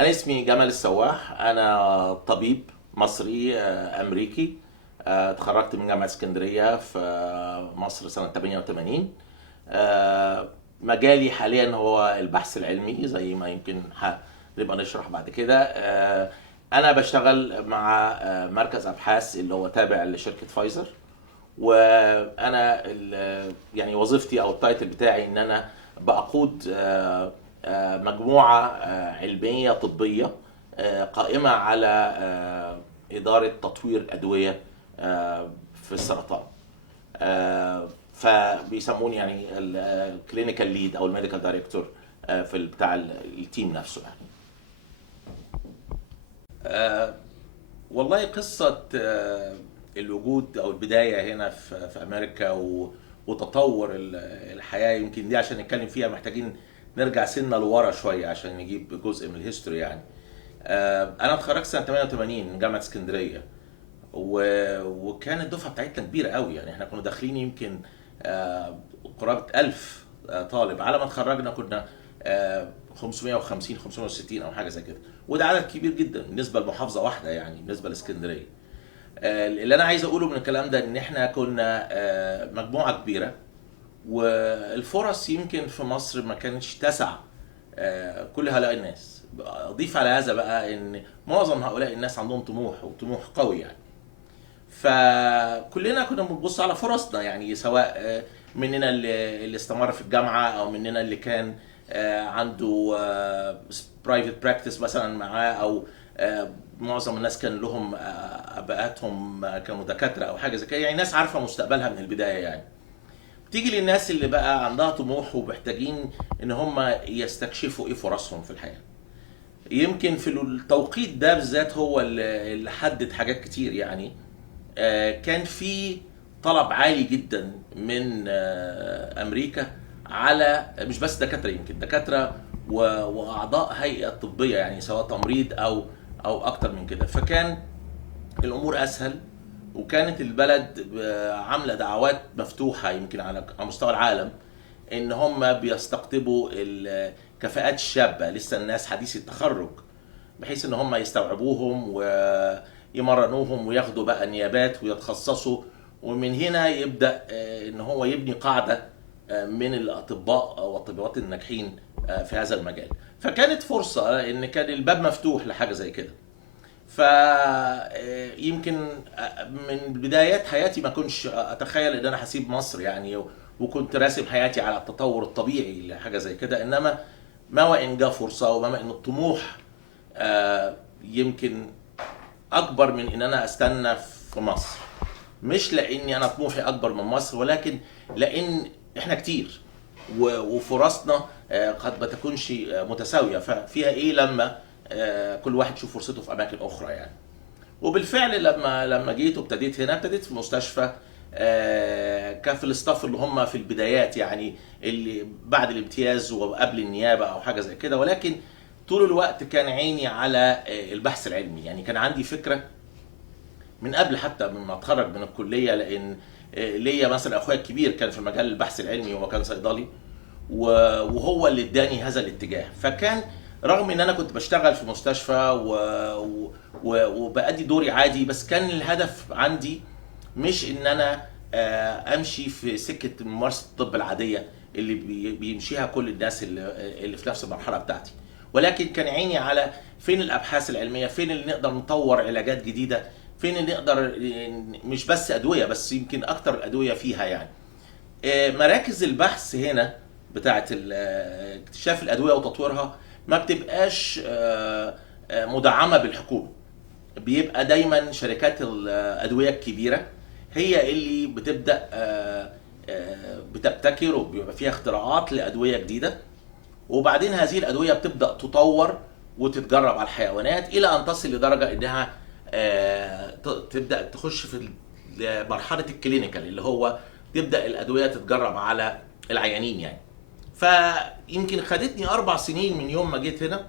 أنا اسمي جمال السواح. أنا طبيب مصري أمريكي. اتخرجت من جامعة اسكندرية في مصر سنة 88. مجالي حاليا هو البحث العلمي، زي ما يمكن نبقى نشرح بعد كده. أنا بشتغل مع مركز أبحاث اللي هو تابع لشركة فايزر. وانا يعني وظيفتي او التايتل بتاعي ان انا بقود مجموعه علميه طبيه قائمه على اداره تطوير ادويه في السرطان. فبيسموني يعني الكلينيكال ليد او الميديكال دايركتور في بتاع التيم نفسه يعني. والله قصة الوجود أو البداية هنا في أمريكا وتطور الحياة، يمكن دي عشان نتكلم فيها محتاجين نرجع سنة لورا شوية عشان نجيب جزء من الهيستوري يعني. أنا اتخرجت سنة 88 من جامعة اسكندرية، وكانت الدفعة بتاعتنا كبيرة قوي، يعني احنا كنا داخلين يمكن قرابة 1000 طالب. على ما اتخرجنا كنا 550 560 أو حاجة زي كده، وده عدد كبير جدا بالنسبة لمحافظة واحدة، يعني بالنسبة لاسكندرية. اللي انا عايز اقوله من الكلام ده ان احنا كنا مجموعه كبيره، والفرص يمكن في مصر ما كانتش تسع كل هؤلاء الناس. اضيف على هذا بقى ان معظم هؤلاء الناس عندهم طموح وطموح قوي يعني. فكلنا كنا بنبص على فرصنا، يعني سواء مننا اللي استمر في الجامعه، او مننا اللي كان عنده برايفت براكتس مثلا معاه، او معظم الناس كان لهم ابائاتهم كانوا دكاتره او حاجه زي كده، يعني ناس عارفه مستقبلها من البدايه يعني. تيجي للناس اللي بقى عندها طموح ومحتاجين ان هم يستكشفوا ايه فرصهم في الحياه. يمكن في التوقيت ده بالذات هو اللي حدد حاجات كتير يعني. كان في طلب عالي جدا من امريكا على مش بس دكاتره، يمكن دكاتره واعضاء هيئه طبيه، يعني سواء تمريض او اكتر من كده. فكان الامور اسهل، وكانت البلد عامله دعوات مفتوحه يمكن على مستوى العالم ان هم بيستقطبوا الكفاءات الشابه، لسه الناس حديثي التخرج، بحيث ان هم يستوعبوهم ويمرنوهم وياخدوا بقى نيابات ويتخصصوا. ومن هنا يبدا ان هو يبني قاعده من الاطباء والطبيبات الناجحين في هذا المجال. فكانت فرصه ان كان الباب مفتوح لحاجه زي كده. فيمكن من بدايات حياتي ما كنتش اتخيل ان انا هسيب مصر يعني، وكنت راسم حياتي على التطور الطبيعي لحاجه زي كده. انما ما وان جاء فرصه، وما ان الطموح يمكن اكبر من ان انا استنى في مصر. مش لاني انا طموحي اكبر من مصر، ولكن لان احنا كتير وفرصنا قد ما تكونش متساويه. ففيها ايه لما كل واحد يشوف فرصته في اماكن اخرى يعني. وبالفعل لما جيت وابتديت هنا، ابتديت في مستشفى كان في الاستاف اللي هم في البدايات، يعني اللي بعد الامتياز وقبل النيابه او حاجه زي كده. ولكن طول الوقت كان عيني على البحث العلمي، يعني كان عندي فكره من قبل حتى من ما اتخرج من الكليه. لان ليا مثلا اخويا الكبير كان في مجال البحث العلمي، وهو كان صيدلي، وهو اللي اداني هذا الاتجاه. فكان رغم ان انا كنت بشتغل في مستشفى وبأدي دوري عادي، بس كان الهدف عندي مش ان انا امشي في سكه ممارسه الطب العاديه اللي بيمشيها كل الناس اللي في نفس المرحله بتاعتي. ولكن كان عيني على فين الابحاث العلميه، فين اللي نقدر نطور علاجات جديده، فين اللي نقدر مش بس ادويه، بس يمكن اكتر الادويه فيها يعني. مراكز البحث هنا بتاعت اكتشاف الادويه وتطويرها ما بتبقاش مدعمه بالحكومه. بيبقى دايما شركات الادويه الكبيره هي اللي بتبدا بتبتكر، وبيبقى فيها اختراعات لادويه جديده. وبعدين هذه الادويه بتبدا تطور وتتجرب على الحيوانات الى ان تصل لدرجه انها تبدا تخش في مرحله الكلينيكال، اللي هو تبدا الادويه تتجرب على العيانين يعني. فيمكن خدتني 4 سنين من يوم ما جيت هنا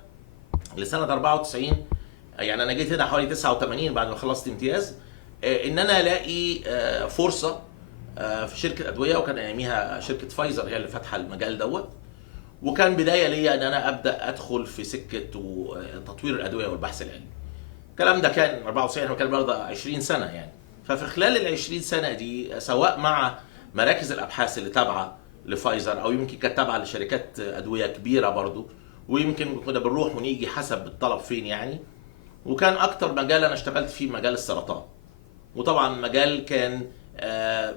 لسنه 94. يعني انا جيت هنا حوالي 89 بعد ما خلصت امتياز، ان انا الاقي فرصه في شركه ادويه، وكان اياميها شركه فايزر هي اللي فاتحه المجال دوت. وكان بدايه ليا ان انا ابدا ادخل في سكه تطوير الادويه والبحث العلمي. الكلام ده كان 94 وكان برضه 20 سنه يعني. ففي خلال ال 20 سنه دي سواء مع مراكز الابحاث اللي تابعه لفايزر او يمكن كانت تابعه لشركات ادويه كبيره برضه، ويمكن كنا بنروح ونيجي حسب الطلب فين يعني. وكان اكتر مجال انا اشتغلت فيه مجال السرطان، وطبعا مجال كان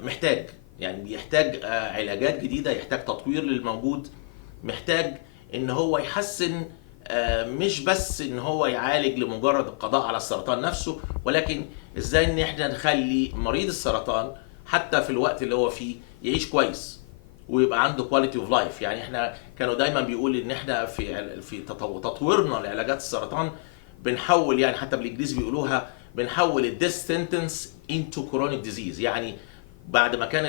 محتاج يعني بيحتاج علاجات جديده، يحتاج تطوير للموجود، محتاج ان هو يحسن مش بس ان هو يعالج لمجرد القضاء على السرطان نفسه، ولكن ازاي ان احنا نخلي مريض السرطان حتى في الوقت اللي هو فيه يعيش كويس ويبقى عنده كواليتي اوف لايف. يعني احنا كانوا دايما بيقول ان احنا في تطويرنا لعلاجات السرطان بنحول، يعني حتى بالانجليزي بيقولوها بنحول الديث سنتنس انتو كرونيك ديزيز. يعني بعد ما كان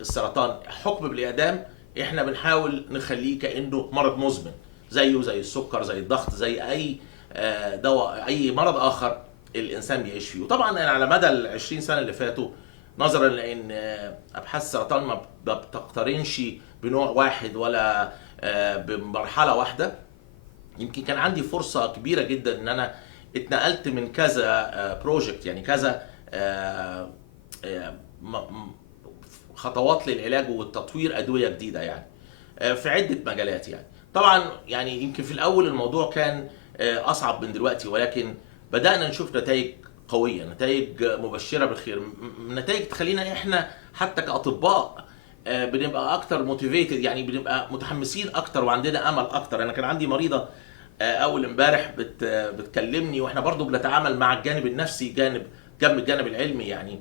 السرطان حكم بالاعدام، احنا بنحاول نخليه كانه مرض مزمن زيه زي السكر، زي الضغط، زي اي دواء، اي مرض اخر الانسان بيعيش فيه. وطبعا على مدى ال 20 سنه اللي فاتوا، نظرا لان ابحاث السرطان ما بتقترنش بنوع واحد ولا بمرحله واحده، يمكن كان عندي فرصه كبيره جدا ان انا اتنقلت من كذا بروجكت، يعني كذا خطوات للعلاج والتطوير ادويه جديده يعني في عده مجالات يعني. طبعا يعني يمكن في الاول الموضوع كان اصعب من دلوقتي، ولكن بدانا نشوف نتائج قويه، نتائج مبشره بالخير، نتائج تخلينا احنا حتى كاطباء بنبقى اكتر موتيفيتد، يعني بنبقى متحمسين اكتر وعندنا امل اكتر. انا كان عندي مريضه اول امبارح بتكلمني، واحنا برضو بنتعامل مع الجانب النفسي جنب الجانب العلمي يعني.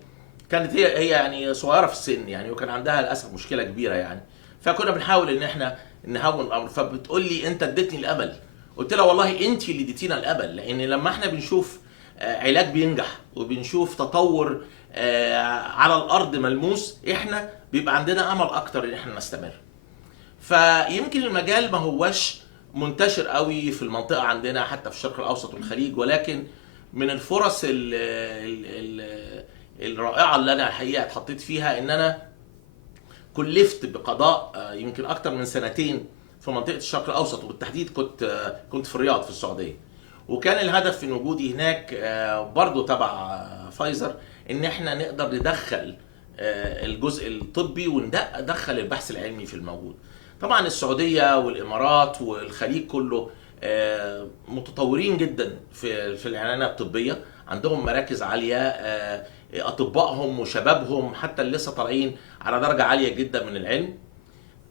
كانت هي يعني صغيره في السن يعني، وكان عندها للاسف مشكله كبيره يعني. فكنا بنحاول ان احنا نهون الامر، فبتقول لي انت اديتني الامل. قلت لها والله انت اللي اديتينا الامل، لان لما احنا بنشوف علاج بينجح وبنشوف تطور على الارض ملموس، احنا بيبقى عندنا امل اكتر ان احنا نستمر. فيمكن المجال ما هوش منتشر قوي في المنطقه عندنا حتى في الشرق الاوسط والخليج، ولكن من الفرص الرائعه اللي انا الحقيقه اتحطيت فيها ان انا كلفت بقضاء يمكن اكتر من سنتين في منطقه الشرق الاوسط، وبالتحديد كنت في الرياض في السعوديه. وكان الهدف من وجودي هناك برضو تبع فايزر ان احنا نقدر ندخل الجزء الطبي وندخل البحث العلمي في الموجود. طبعا السعوديه والامارات والخليج كله متطورين جدا في العنايه الطبيه، عندهم مراكز عاليه، اطبائهم وشبابهم حتى اللي لسه طالعين على درجه عاليه جدا من العلم.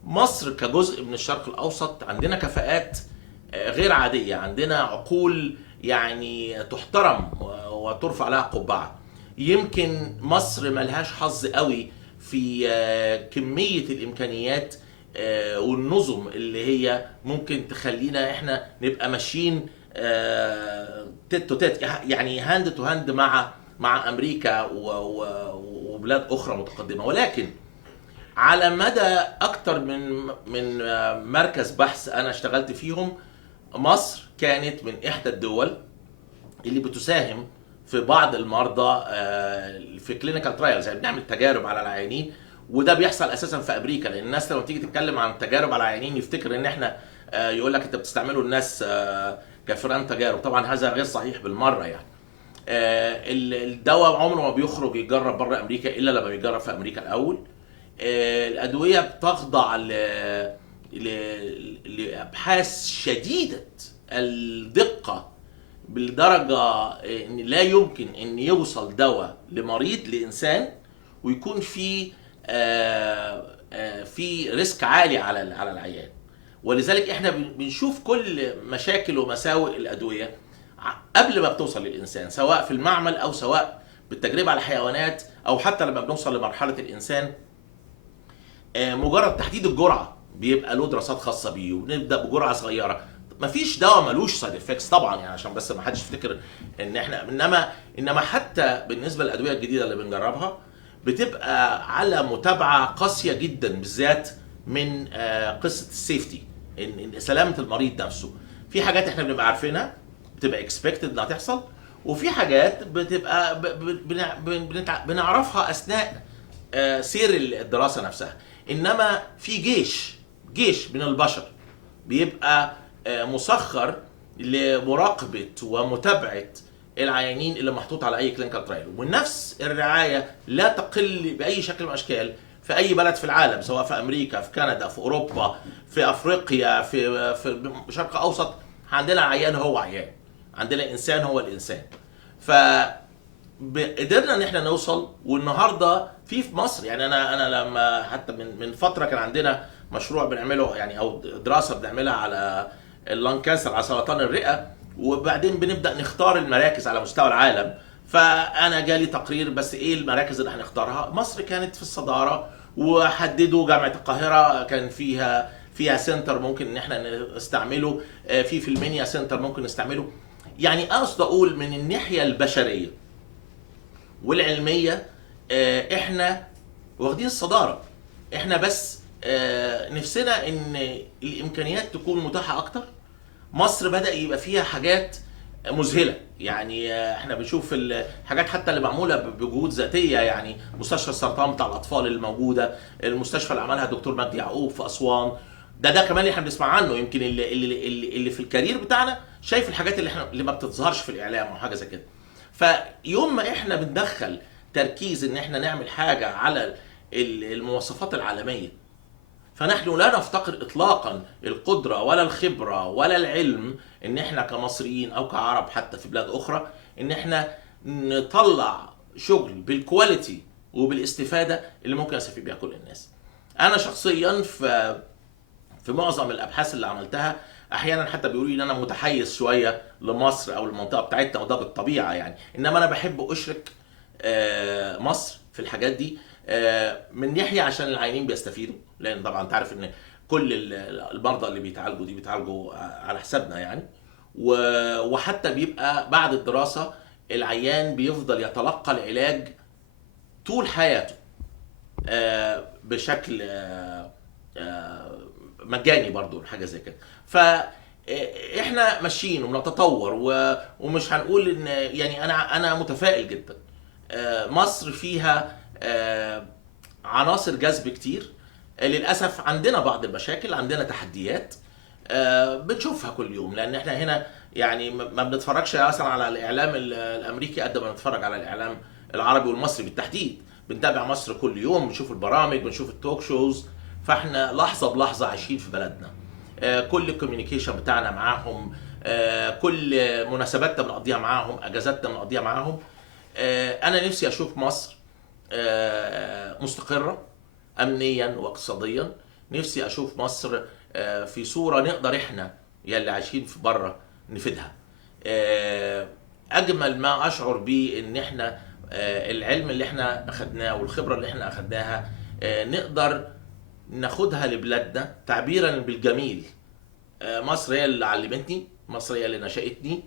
مصر كجزء من الشرق الاوسط عندنا كفاءات غير عاديه، عندنا عقول يعني تحترم وترفع لها قبعه. يمكن مصر ملهاش حظ قوي في كميه الامكانيات والنظم اللي هي ممكن تخلينا احنا نبقى ماشيين تيت تو تيت، يعني هاند تو هاند مع امريكا وبلاد اخرى متقدمه. ولكن على مدى اكتر من مركز بحث انا اشتغلت فيهم، مصر كانت من احدى الدول اللي بتساهم في بعض المرضى في كلينيكال ترايلز، يعني بنعمل تجارب على العيانين. وده بيحصل اساسا في امريكا، لان الناس لما تيجي تتكلم عن تجارب على العيانين يفتكر ان احنا يقول لك انت بتستعملوا الناس كفئران تجارب. طبعا هذا غير صحيح بالمره يعني. الدواء عمره ما بيخرج يتجرب بره امريكا الا لما بيتجرب في امريكا الاول. الادويه بتخضع لابحاث شديده الدقه بالدرجه ان لا يمكن ان يوصل دواء لمريض لانسان ويكون في ريسك عالي على العيان. ولذلك احنا بنشوف كل مشاكل ومساوئ الادويه قبل ما بتوصل للانسان، سواء في المعمل او سواء بالتجربه على الحيوانات او حتى لما بنوصل لمرحله الانسان. مجرد تحديد الجرعه بيبقى له دراسات خاصه بيه، ونبدا بجرعه صغيره. مفيش دواء ملوش سايد افكتس طبعا، يعني عشان بس ما حدش يفتكر ان احنا انما حتى بالنسبه للادويه الجديده اللي بنجربها بتبقى على متابعه قاسيه جدا، بالذات من قصه السيفتي، ان سلامه المريض نفسه. في حاجات احنا بنبقى عارفينها بتبقى اكسبكتد انها تحصل، وفي حاجات بتبقى بنعرفها اثناء سير الدراسه نفسها. انما في جيش من البشر بيبقى مسخر لمراقبه ومتابعه العيانين اللي محطوط على اي كلينيكال ترايل، ونفس الرعايه لا تقل باي شكل من الاشكال في اي بلد في العالم، سواء في امريكا، في كندا، في اوروبا، في افريقيا، في الشرق الاوسط. عندنا عيان هو عيان، عندنا انسان هو الانسان. ف قدرنا ان احنا نوصل. والنهارده في مصر، يعني انا لما حتى من فتره كان عندنا مشروع بنعمله، يعني او دراسه بنعملها على اللان كانسر، على سرطان الرئه، وبعدين بنبدا نختار المراكز على مستوى العالم. فانا جالي تقرير بس ايه المراكز اللي هنختارها. مصر كانت في الصداره، وحددوا جامعه القاهره كان فيها سنتر ممكن ان احنا نستعمله، في المنيا سنتر ممكن نستعمله. يعني اقصد اقول من الناحيه البشريه والعلميه احنا واخدين الصداره. احنا بس نفسنا ان الامكانيات تكون متاحه اكتر. مصر بدا يبقى فيها حاجات مذهله، يعني احنا بنشوف الحاجات حتى اللي معموله بجهود ذاتيه، يعني مستشفى السرطان بتاع الاطفال اللي موجوده، المستشفى اللي عملها الدكتور مجدي يعقوب في اسوان، ده كمان اللي احنا بنسمع عنه. يمكن اللي في الكارير بتاعنا شايف الحاجات اللي ما بتظهرش في الاعلام او حاجه زي كده. فيوم ما احنا بندخل تركيز ان احنا نعمل حاجه على المواصفات العالميه، فنحن لا نفتقر اطلاقا القدره ولا الخبره ولا العلم ان احنا كمصريين او كعرب حتى في بلاد اخرى ان احنا نطلع شغل بالكواليتي وبالاستفاده اللي ممكن يستفيد بيها كل الناس. انا شخصيا في معظم الابحاث اللي عملتها احيانا حتى بيقولوا لي ان انا متحيز شويه لمصر او المنطقه بتاعتنا، وده بالطبيعه يعني، انما انا بحب اشرك مصر في الحاجات دي من ناحيه عشان العيانين بيستفيدوا، لان طبعا انت عارف ان كل المرضى اللي بيتعالجوا دي بيتعالجوا على حسابنا يعني. وحتى بيبقى بعد الدراسه العيان بيفضل يتلقى العلاج طول حياته بشكل مجاني برضو، حاجه زي كده. فاحنا ماشيين وبنتطور ومش هنقول ان يعني انا متفائل جدا. مصر فيها عناصر جذب كتير. للاسف عندنا بعض المشاكل، عندنا تحديات بنشوفها كل يوم، لان احنا هنا يعني ما بنتفرجش مثلا على الاعلام الامريكي قد ما بنتفرج على الاعلام العربي والمصري بالتحديد. بنتابع مصر كل يوم، بنشوف البرامج، بنشوف التوك شوز. فاحنا لحظه بلحظه عايشين في بلدنا. كل الكوميونيكيشن بتاعنا معاهم، كل مناسباتنا بنقضيها معاهم، اجازاتنا بنقضيها معاهم. انا نفسي اشوف مصر مستقره امنيا واقتصاديا. نفسي اشوف مصر في صوره نقدر احنا يلي عايشين في بره نفيدها. اجمل ما اشعر بيه ان احنا العلم اللي احنا اخدناه والخبره اللي احنا اخدناها نقدر ناخدها لبلادنا تعبيرا بالجميل. مصر هي اللي علمتني، مصر هي اللي نشأتني.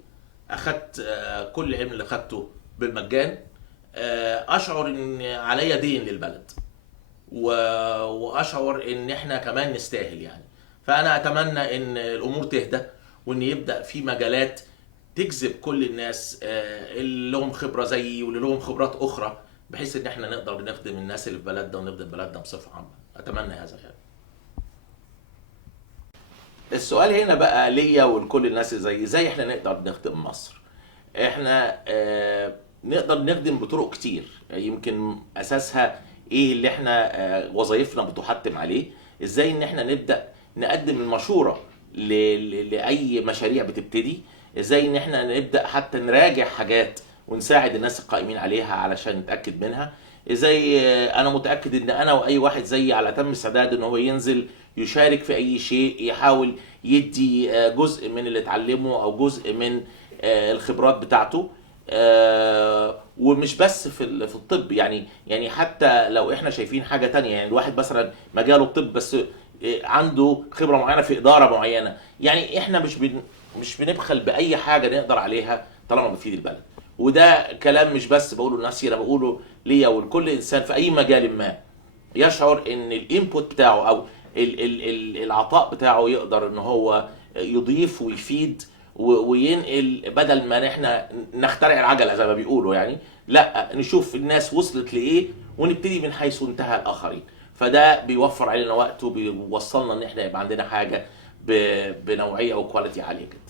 اخدت كل العلم اللي اخدته بالمجان. اشعر ان عليا دين للبلد، واشعر ان احنا كمان نستاهل يعني. فانا اتمنى ان الامور تهدى، وان يبدا في مجالات تجذب كل الناس اللي لهم خبره زيي واللي لهم خبرات اخرى، بحيث ان احنا نقدر نخدم الناس اللي في بلدنا ونخدم بلدنا بصفه عامه. اتمنى هذا يعني. السؤال هنا بقى ليا ولكل الناس اللي زي احنا نقدر نخدم مصر. احنا نقدر نخدم بطرق كتير، يمكن اساسها ايه اللي احنا وظائفنا بتحتم عليه. ازاي ان احنا نبدا نقدم المشوره لاي مشاريع بتبتدي. ازاي ان احنا نبدا حتى نراجع حاجات ونساعد الناس القائمين عليها علشان نتاكد منها. ازاي انا متاكد ان انا واي واحد زيي على تم استعداد ان هو ينزل يشارك في اي شيء، يحاول يدي جزء من اللي اتعلمه او جزء من الخبرات بتاعته. ومش بس في الطب، يعني حتى لو احنا شايفين حاجه تانية، يعني الواحد مثلا مجاله الطب بس عنده خبره معينه في اداره معينه، يعني احنا مش بنبخل باي حاجه نقدر عليها طالما بتفيد البلد. وده كلام مش بس بقوله لنفسي، انا بقوله ليا ولكل انسان في اي مجال ما يشعر ان الانبوت بتاعه او العطاء بتاعه يقدر ان هو يضيف ويفيد وينقل، بدل ما احنا نخترع العجله زي ما بيقولوا يعني. لا، نشوف الناس وصلت لايه ونبتدي من حيث انتهى الاخرين. فده بيوفر علينا وقت وبيوصلنا ان احنا يبقى عندنا حاجه بنوعيه وكواليتي عاليه جدا.